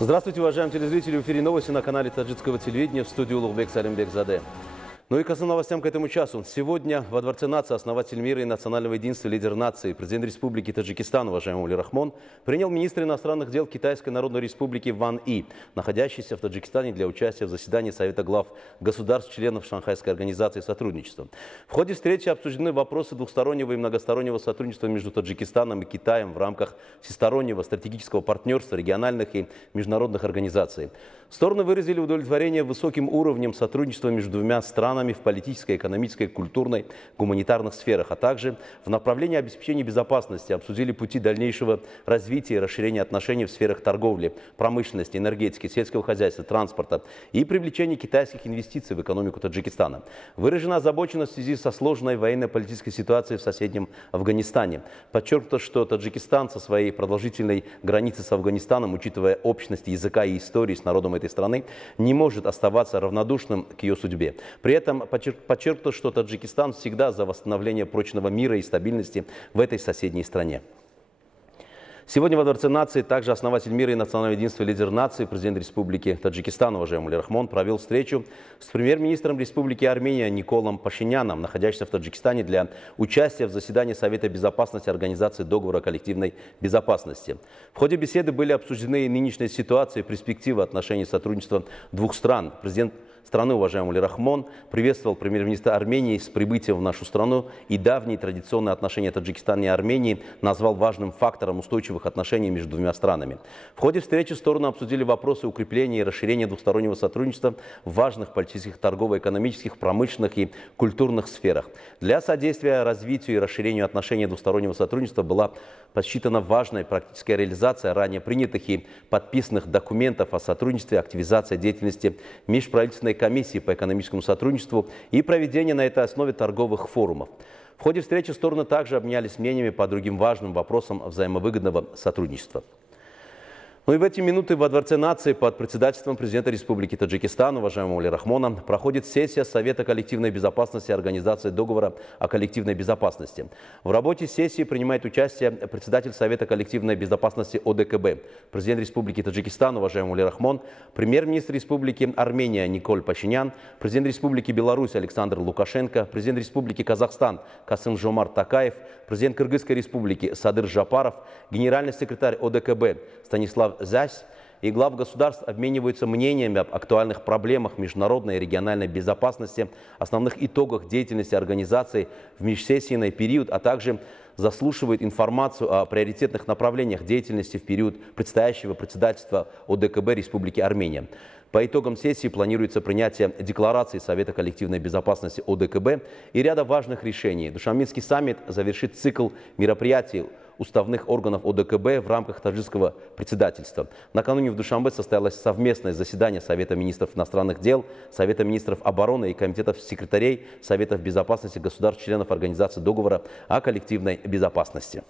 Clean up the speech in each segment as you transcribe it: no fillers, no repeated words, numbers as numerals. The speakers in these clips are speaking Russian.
Здравствуйте, уважаемые телезрители. В эфире новости на канале таджикского телевидения, в студии Улугбек Салимбекзаде. Ну и к основным новостям к этому часу. Сегодня во Дворце нации основатель мира и национального единства, лидер нации, президент Республики Таджикистан, уважаемый Оли Рахмон, принял министра иностранных дел Китайской Народной Республики Ван И, находящийся в Таджикистане для участия в заседании Совета глав государств-членов Шанхайской организации сотрудничества. В ходе встречи обсуждены вопросы двухстороннего и многостороннего сотрудничества между Таджикистаном и Китаем в рамках всестороннего стратегического партнерства региональных и международных организаций. Стороны выразили удовлетворение высоким уровнем сотрудничества между двумя странами в политической, экономической, культурной, гуманитарных сферах, а также в направлении обеспечения безопасности, обсудили пути дальнейшего развития и расширения отношений в сферах торговли, промышленности, энергетики, сельского хозяйства, транспорта и привлечения китайских инвестиций в экономику Таджикистана. Выражена озабоченность в связи со сложной военно-политической ситуацией в соседнем Афганистане. Подчеркнуто, что Таджикистан со своей продолжительной границей с Афганистаном, учитывая общность языка и истории с народом этой страны, не может оставаться равнодушным к ее судьбе. При этом подчеркнуто, что Таджикистан всегда за восстановление прочного мира и стабильности в этой соседней стране. Сегодня во Дворце нации также основатель мира и национального единства, лидер нации, президент Республики Таджикистан, уважаемый Оли Рахмон, провел встречу с премьер-министром Республики Армения Николом Пашиняном, находящимся в Таджикистане для участия в заседании Совета безопасности Организации договора о коллективной безопасности. В ходе беседы были обсуждены нынешняя ситуация и перспективы отношений сотрудничества двух стран. Президент страны, уважаемый Оли Рахмон, приветствовал премьер-министра Армении с прибытием в нашу страну и давние традиционные отношения Таджикистана и Армении назвал важным фактором устойчивых отношений между двумя странами. В ходе встречи стороны обсудили вопросы укрепления и расширения двустороннего сотрудничества в важных политических, торгово-экономических, промышленных и культурных сферах. Для содействия развитию и расширению отношений двустороннего сотрудничества была подсчитана важная практическая реализация ранее принятых и подписанных документов о сотрудничестве, активизация деятельности межправительственной комиссии по экономическому сотрудничеству и проведение на этой основе торговых форумов. В ходе встречи стороны также обменялись мнениями по другим важным вопросам взаимовыгодного сотрудничества. Ну и в эти минуты во Дворце нации под председательством президента Республики Таджикистан, уважаемого Оли Рахмона, проходит сессия Совета коллективной безопасности Организации договора о коллективной безопасности. В работе сессии принимает участие председатель Совета коллективной безопасности ОДКБ, президент Республики Таджикистан, уважаемый Оли Рахмон, премьер-министр Республики Армения Николь Пашинян, президент Республики Беларусь Александр Лукашенко, президент Республики Казахстан Касым-Жомарт Такаев, президент Кыргызской Республики Садыр Жапаров, генеральный секретарь ОДКБ Станислав Зась и глав государств обмениваются мнениями об актуальных проблемах международной и региональной безопасности, основных итогах деятельности организации в межсессийный период, а также заслушивают информацию о приоритетных направлениях деятельности в период предстоящего председательства ОДКБ Республики Армения. По итогам сессии планируется принятие декларации Совета коллективной безопасности ОДКБ и ряда важных решений. Душанбенский саммит завершит цикл мероприятий уставных органов ОДКБ в рамках таджикского председательства. Накануне в Душанбе состоялось совместное заседание Совета министров иностранных дел, Совета министров обороны и комитетов секретарей Советов безопасности государств-членов Организации договора о коллективной безопасности.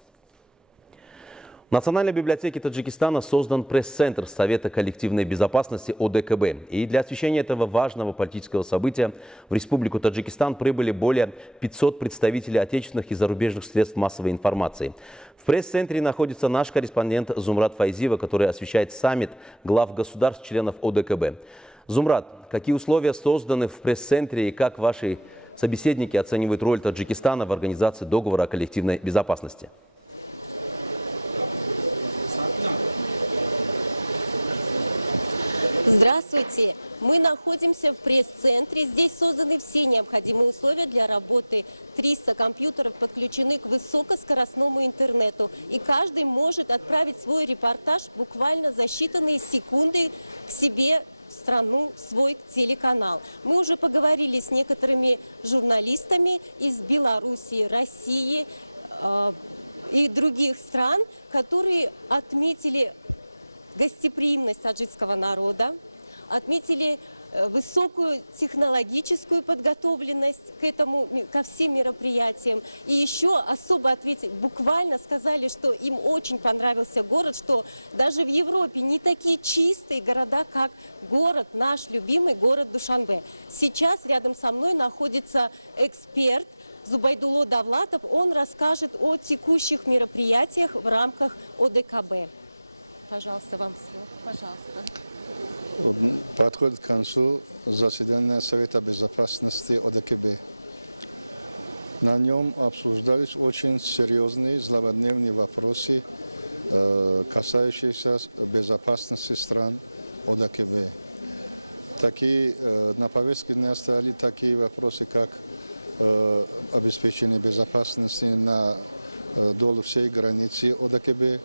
В Национальной библиотеке Таджикистана создан пресс-центр Совета коллективной безопасности ОДКБ. И для освещения этого важного политического события в Республику Таджикистан прибыли более 500 представителей отечественных и зарубежных средств массовой информации. В пресс-центре находится наш корреспондент Зумрат Файзиева, который освещает саммит глав государств-членов ОДКБ. Зумрат, какие условия созданы в пресс-центре и как ваши собеседники оценивают роль Таджикистана в организации договора о коллективной безопасности? Здравствуйте! Мы находимся в пресс-центре. Здесь созданы все необходимые условия для работы. 300 компьютеров подключены к высокоскоростному интернету. И каждый может отправить свой репортаж буквально за считанные секунды к себе в страну, в свой телеканал. Мы уже поговорили с некоторыми журналистами из Белоруссии, России и других стран, которые отметили гостеприимность таджикского народа, отметили высокую технологическую подготовленность ко всем мероприятиям. И еще особо ответили, буквально сказали, что им очень понравился город, что даже в Европе не такие чистые города, как наш любимый город Душанбе. Сейчас рядом со мной находится эксперт Зубайдулло Давлатов. Он расскажет о текущих мероприятиях в рамках ОДКБ. пожалуйста, вам слово. Пожалуйста. Подходит к концу заседание Совета Безопасности ОДКБ. На нем обсуждались очень серьезные злободневные вопросы, касающиеся безопасности стран ОДКБ. На повестке дня стояли такие вопросы, как обеспечение безопасности на долю всей границы ОДКБ,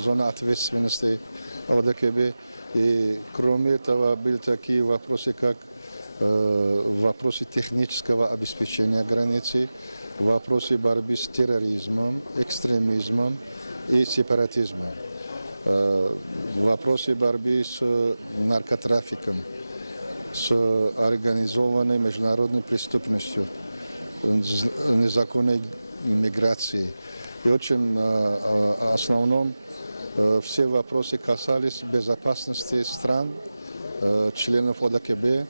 зона ответственности ОДКБ. И кроме этого были такие вопросы, как вопросы технического обеспечения границы, вопросы борьбы с терроризмом, экстремизмом и сепаратизмом, вопросы борьбы с наркотрафиком, с организованной международной преступностью, с незаконной миграцией. И очень в основном все вопросы касались безопасности стран, членов ОДКБ,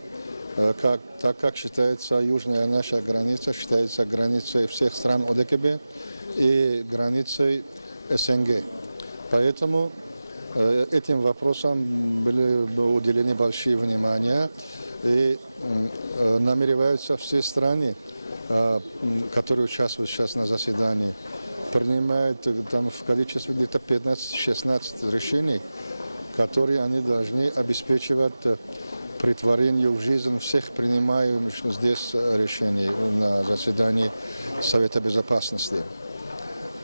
так как считается южная наша граница, считается границей всех стран ОДКБ и границей СНГ. Поэтому этим вопросам были уделены большие внимания, и намереваются все страны, которые участвуют сейчас на заседании, принимают там в количестве где-то 15-16 решений, которые они должны обеспечивать претворению в жизнь всех принимаемых здесь решений на заседании Совета Безопасности.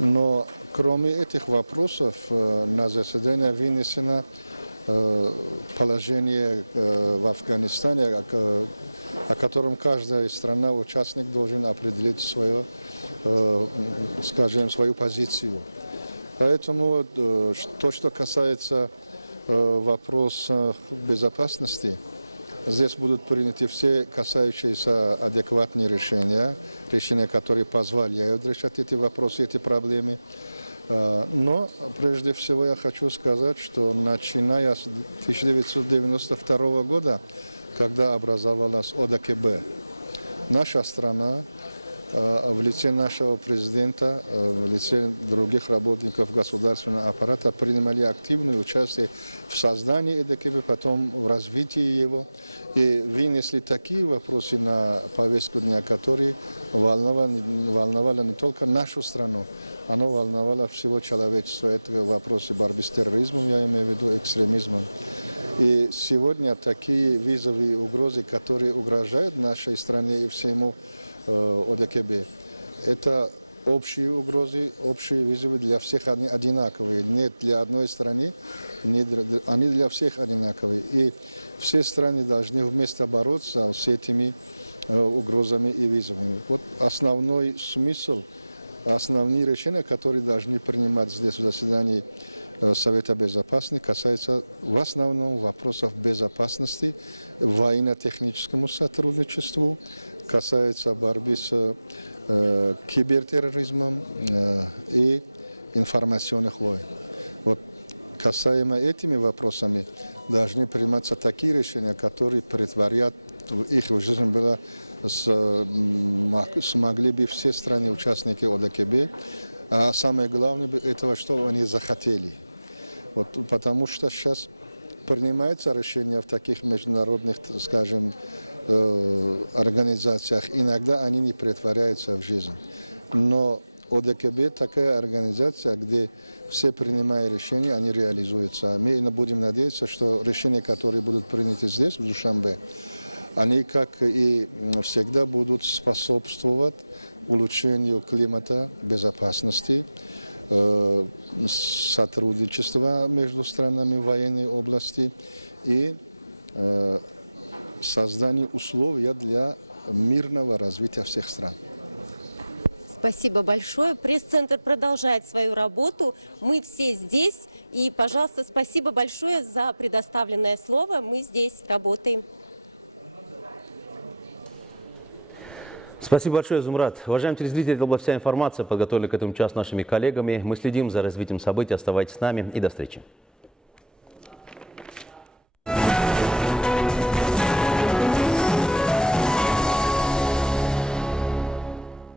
Но кроме этих вопросов на заседание вынесено положение в Афганистане, о котором каждая страна-участник должен определить свою позицию. Поэтому то, что касается вопроса безопасности, здесь будут приняты все касающиеся адекватные решения, которые позволяют решать эти вопросы, эти проблемы. Но прежде всего я хочу сказать, что начиная с 1992 года, когда образовалась ОДКБ, наша страна в лице нашего президента, в лице других работников государственного аппарата принимали активное участие в создании ОДКБ, потом в развитии его, и вынесли такие вопросы на повестку дня, которые волновали не только нашу страну, оно волновало всего человечества. Это вопросы борьбы с терроризмом, я имею в виду экстремизмом. И сегодня такие визовые угрозы, которые угрожают нашей стране и всему ОДКБ, это общие угрозы, общие вызовы для всех одинаковые. Нет для одной страны, они для всех одинаковые. И все страны должны вместе бороться с этими угрозами и вызовами. Вот основной смысл, основные решения, которые должны принимать здесь в заседании Совета Безопасности, касается в основном вопросов безопасности, военно-техническому сотрудничеству, касается борьбы с кибертерроризмом и информационных войн. Вот касаемо этими вопросами должны приниматься такие решения, которые претворят их в жизнь было смогли бы все страны-участники ОДКБ, а самое главное этого, что они захотели. Вот, потому что сейчас принимается решение в таких международных, скажем, организациях, иногда они не претворяются в жизнь. Но ОДКБ такая организация, где все принимая решения, они реализуются. Мы будем надеяться, что решения, которые будут приняты здесь, в Душанбе, они, как и всегда, будут способствовать улучшению климата безопасности, сотрудничества между странами в военной области и созданию условий для мирного развития всех стран. Спасибо большое. Пресс-центр продолжает свою работу. Мы все здесь. И, пожалуйста, спасибо большое за предоставленное слово. Мы здесь работаем. Спасибо большое, Зумрат. Уважаемые телезрители, это была вся информация, подготовленная к этому часу нашими коллегами. Мы следим за развитием событий. Оставайтесь с нами и до встречи.